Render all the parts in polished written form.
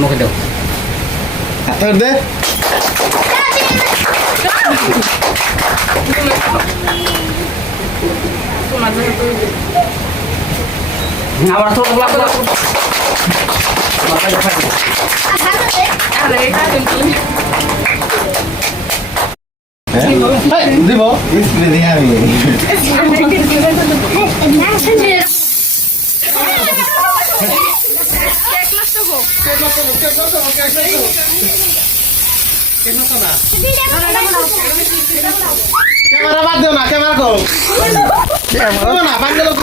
মুখে দাও হাতের দে আবার তো দিব স্প্রে দিয়ে আমি ক্যামেরা বাদ দিও না ক্যামেরা করো ক্যামেরা না বাদ দিও না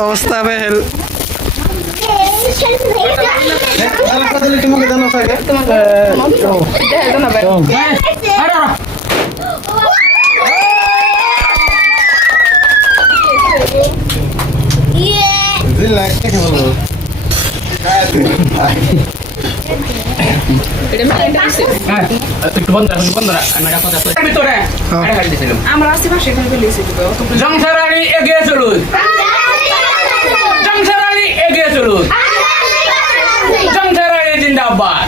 অবস্থা বেহেল তোমাকে জানো থাকে আমরা আশেপাশে এখানে পেলেছি জংসারানি এগিয়ে চলুন জংসারানি এগিয়ে চলুন জংসারানি জিন্দাবাদ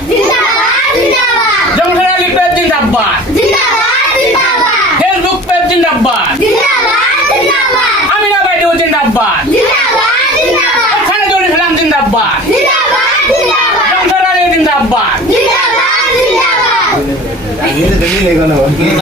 জংসারানি পেজ জিন্দাবাদ ফেসবুক পেজ জিন্দাবাদ আমিনা বাইদেউ জিন্দাবাদ খালেদুল ইসলাম জিন্দাবাদ জংসারানি জিন্দাবাদ